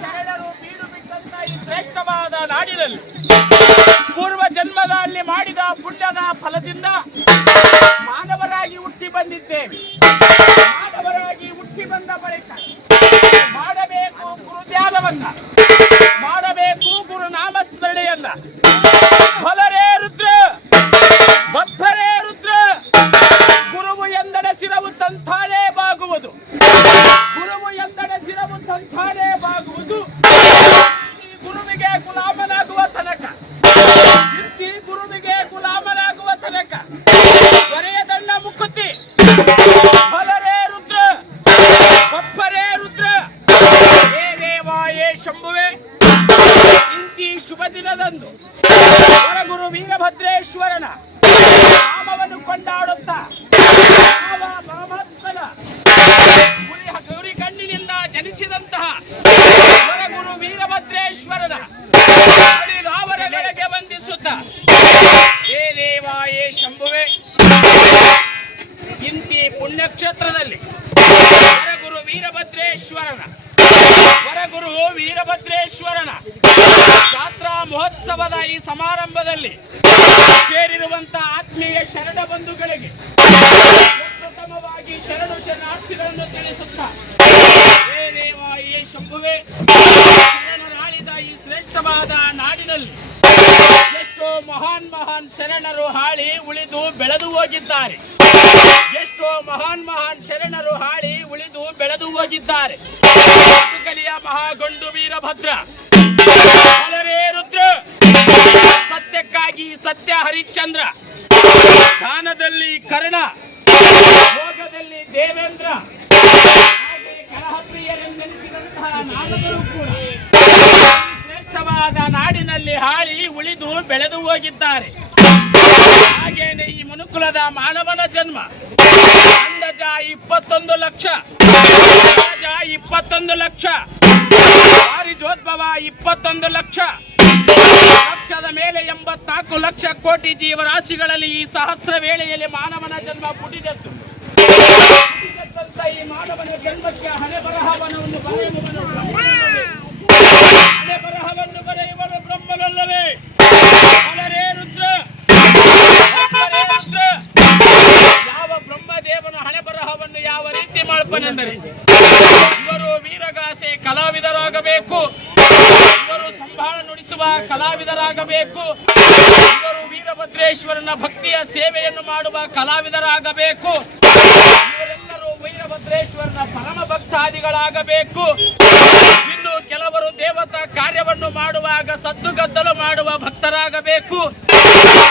ಶರಣರು ಬೀಡು ಬಿಟ್ಟಂತ ಈ ಶ್ರೇಷ್ಠವಾದ ನಾಡಿನಲ್ಲಿ ಪೂರ್ವ ಜನ್ಮದಲ್ಲಿ ಮಾಡಿದ ಪುಣ್ಯದ ಫಲದಿಂದ ಮಾನವರಾಗಿ ಹುಟ್ಟಿ ಬಂದಿದ್ದೇವೆ. ಮಾನವರಾಗಿ ಹುಟ್ಟಿ ಬಂದ ಬಳಿಕ ಮಾಡಬೇಕು ಗುರುಧ್ಯಾನವನ್ನ, ಮಾಡಬೇಕು ಗುರು ನಾಮಸ್ಮರಣೆಯನ್ನ. ಫಲರೇ ರುದ್ರ, ಬದ್ಧರೇ ರುದ್ರ, ಗುರುವು ಎಂದಡೆ ಶಿರವು ತಂತಾನೇ ಬಾಗುವುದು. ಗುರುವು ಎಂದಡೆ ಶಿರವು ತಂತಾನೇ ಬಾಗುವುದು. ಗುರುವಿಗೆ ಗುಲಾಮನಾಗುವ ತನಕ, ಇಂತಿ ಗುರುವಿಗೆ ಗುಲಾಮನಾಗುವ ತನಕ ದೊರೆಯದಣ್ಣ ಮುಕ್ಕುತ್ತಿ. ಫಲರೇ ರುದ್ರ, ಬಪ್ಪರೇ ರುದ್ರ, ಏ ದೇವ ಏ ಶಂಭುವೆ, ಇಂತಿ ಶುಭ ದಿನದಂದು ಹೊರಗುರು ವೀರಭದ್ರೇಶ್ವರನ ನಾಮವನ್ನು ಕೊಂಡಾಡುತ್ತಾ ಪರಮಾತ್ಮನ ಗೌರಿ ಕಣ್ಣಿನಿಂದ ಜನಿಸಿದಂತಹ ಹೊರಗುರು ವೀರಭದ್ರೇಶ್ವರನ ಅವರಗಳಿಗೆ ವಂದಿಸುತ್ತ, ಏ ದೇವ ಏ ಶಂಭುವೆ, ಇಂತಿ ಪುಣ್ಯಕ್ಷೇತ್ರದಲ್ಲಿ ಹೊರಗುರು ವೀರಭದ್ರೇಶ್ವರನ ಜಾತ್ರಾ ಮಹೋತ್ಸವದ ಈ ಸಮಾರಂಭದಲ್ಲಿ ಸೇರಿರುವಂತಹ ಆತ್ಮೀಯ ಶರಣ ಬಂಧುಗಳಿಗೆ ಪ್ರಥಮವಾಗಿ ಶರಣು ಶರಣಾರ್ಥಿಗಳನ್ನು ತಿಳಿಸುತ್ತಾ, ಏ ದೇವ ಏ ಶಂಭುವೆ, ಶರಣರಾಳಿದ ಈ ಶ್ರೇಷ್ಠವಾದ ನಾಡಿನಲ್ಲಿ ಎಷ್ಟೋ ಮಹಾನ್ ಶರಣರು ಹಾಳಿ ಉಳಿದು ಬೆಳೆದು ಹೋಗಿದ್ದಾರೆ. ಎಷ್ಟೋ ಮಹಾನ್ ಶರಣರು ಹಾಳಿ ಉಳಿದು ಬೆಳೆದು ಹೋಗಿದ್ದಾರೆ. ಕಲಿಯ ಮಹಾಗೊಂಡು ವೀರಭದ್ರ, ಫಲರೇ ರುದ್ರ, ಸತ್ಯಕ್ಕಾಗಿ ಸತ್ಯ ಹರಿಶ್ಚಂದ್ರ, ದಾನದಲ್ಲಿ ಕರ್ಣ, ಯೋಗದಲ್ಲಿ ದೇವೇಂದ್ರ, ಹಾಗೆ ಕಲಹಪ್ರಿಯರೆಂದೆನಿಸಿದಂತಹ ನಾಮಗಳು ಕೂಡ ಶ್ರೇಷ್ಠವಾದ ನಾಡಿನಲ್ಲಿ ಹಾಳಿ ಉಳಿದು ಬೆಳೆದು ಹೋಗಿದ್ದಾರೆ. ಹಾಗೇನೆ ಈ ಮನುಕುಲದ ಮಾನವನ ಜನ್ಮ ಅಂಡಜ 21 ಲಕ್ಷ, 21 ಲಕ್ಷ, ಪಾರಿಜೋದ್ಭವ 21 ಲಕ್ಷ, ಲಕ್ಷದ ಮೇಲೆ 84 ಲಕ್ಷ ಕೋಟಿ ಜೀವರಾಶಿಗಳಲ್ಲಿ ಈ ಸಹಸ್ರ ವೇಳೆಯಲ್ಲಿ ಮಾನವನ ಜನ್ಮ ಪುಟಿದೆದ್ದು. ಈ ಮಾನವನ ಜನ್ಮಕ್ಕೆ ಹಣೆ ಬರಹವನ್ನು ಬ್ರಹ್ಮನಲ್ಲವೇ? ಫಲರೇ ರುದ್ರ, ಯಾವ ಬ್ರಹ್ಮದೇವನ ಹಣೆ ಬರಹವನ್ನು ಯಾವ ರೀತಿ ಮಾಡ್ಪನೆಂದರೆ, ಇವರು ವೀರಗಾಸೆ ಕಲಾವಿದರಾಗಬೇಕು, ಇವರು ಸಂಭಾಳ ನುಡಿಸುವ ಕಲಾವಿದರಾಗಬೇಕು, ಇವರು ವೀರಭದ್ರೇಶ್ವರನ ಭಕ್ತಿಯ ಸೇವೆಯನ್ನು ಮಾಡುವ ಕಲಾವಿದರಾಗಬೇಕು, ಇವರೆಲ್ಲರೂ ವೀರಭದ್ರೇಶ್ವರನ ಪರಮ ಭಕ್ತಾದಿಗಳಾಗಬೇಕು. ಇನ್ನು ಕೆಲವರು ದೇವತಾ ಕಾರ್ಯವನ್ನು ಮಾಡುವಾಗ ಸದ್ದುಗದ್ದಲು ಮಾಡುವ ಭಕ್ತರಾಗಬೇಕು.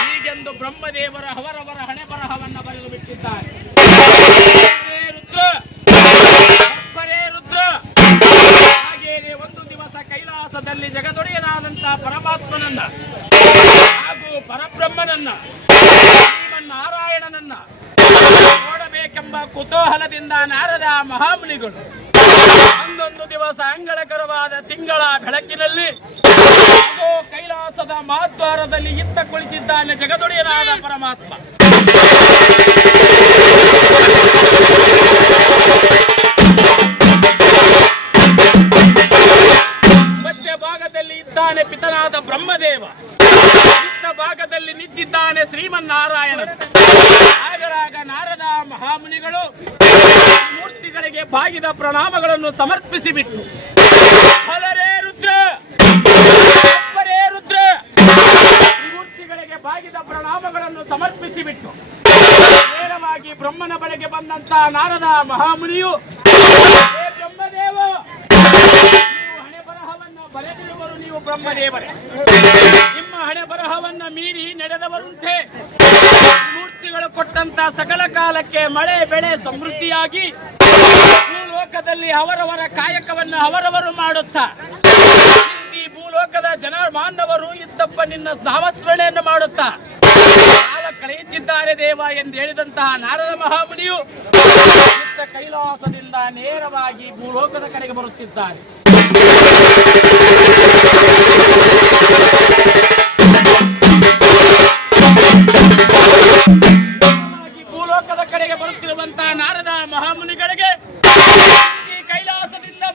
ಹೀಗೆಂದು ಬ್ರಹ್ಮದೇವರ ಅವರವರ ಹಣೆ ಬರಹವನ್ನು ಬರೆದು ಬಿಟ್ಟಿದ್ದಾರೆ. ರುದ್ರ, ಹಾಗೆಯೇ ಒಂದು ದಿವಸ ಕೈಲಾಸದಲ್ಲಿ ಜಗದೊಡೆಯನಾದಂತಹ ಪರಮಾತ್ಮನನ್ನ ಹಾಗೂ ಪರಬ್ರಹ್ಮನನ್ನ ಶ್ರೀಮನ್ನಾರಾಯಣನನ್ನ ನೋಡಬೇಕೆಂಬ ಕುತೂಹಲದಿಂದ ನಾರದ ಮಹಾಮುನಿಗಳು ಒಂದೊಂದು ದಿವಸ ಅಂಗಳಕರವಾದ ತಿಂಗಳ ಬೆಳಕಿನಲ್ಲಿ ಕೈಲಾಸದ ಮಹಾದ್ವಾರದಲ್ಲಿ ಇತ್ತ ಕುಳಿತಿದ್ದಾನೆ ಜಗದೊಡೆಯನಾದ ಪರಮಾತ್ಮ. ಮಧ್ಯ ಭಾಗದಲ್ಲಿ ಇದ್ದಾನೆ ಪಿತನಾದ ಬ್ರಹ್ಮದೇವ, ಇತ್ತ ಭಾಗದಲ್ಲಿ ನಿಂತಿದ್ದಾನೆ ಶ್ರೀಮನ್ನಾರಾಯಣನು. ಆಗಲಾಗ ನಾರದ ಮಹಾಮುನಿಗಳು ಮೂರ್ತಿಗಳಿಗೆ ಬಾಗಿದ ಪ್ರಣಾಮಗಳನ್ನು ಸಮರ್ಪಿಸಿಬಿಟ್ಟು, ಫಲರೇ ರುದ್ರ, ಬಪ್ಪರೇ ರುದ್ರ, ಮೂರ್ತಿಗಳಿಗೆ ಬಾಗಿದ ಪ್ರಣಾಮಗಳನ್ನು ಸಮರ್ಪಿಸಿಬಿಟ್ಟು ನೇರವಾಗಿ ಬ್ರಹ್ಮನ ಬಳಿಗೆ ಬಂದಂತಹ ನಾರದ ಮಹಾಮುನಿಯು, ಹೇ ಬ್ರಹ್ಮದೇವ, ನೀವು ಹಣೆ ಬರಹವನ್ನು ಬರೆದಿರುವರು, ನೀವು ಬ್ರಹ್ಮದೇವರೇ, ನಿಮ್ಮ ಹಣೆ ಬರಹವನ್ನ ಮೀರಿ ನಡೆದವರುಂಟೆ. ಮೂರ್ತಿಗಳು ಕೊಟ್ಟಂತ ಸಕಲ ಕಾಲಕ್ಕೆ ಮಳೆ ಬೆಳೆ ಸಮೃದ್ಧಿಯಾಗಿ ಭೂಲೋಕದಲ್ಲಿ ಅವರವರ ಕಾಯಕವನ್ನು ಅವರವರು ಮಾಡುತ್ತಾ ಈ ಭೂಲೋಕದ ಜನ ಮಾನವರು ಇದ್ದಪ್ಪ ನಿನ್ನ ನಾಮಸ್ಮರಣೆಯನ್ನು ಮಾಡುತ್ತಾ ಕಾಲ ಕಳೆಯುತ್ತಿದ್ದಾರೆ ದೇವ ಎಂದು ಹೇಳಿದಂತಹ ನಾರದ ಮಹಾಮುನಿಯು ಇತ್ತ ಕೈಲಾಸದಿಂದ ನೇರವಾಗಿ ಭೂಲೋಕದ ಕಡೆಗೆ ಬರುತ್ತಿದ್ದಾರೆ. ಭೂಲೋಕದ ಕಡೆಗೆ ಬರುತ್ತಿರುವಂತಹ ನಾರದ ಮಹಾಮುನಿಗಳಿಗೆ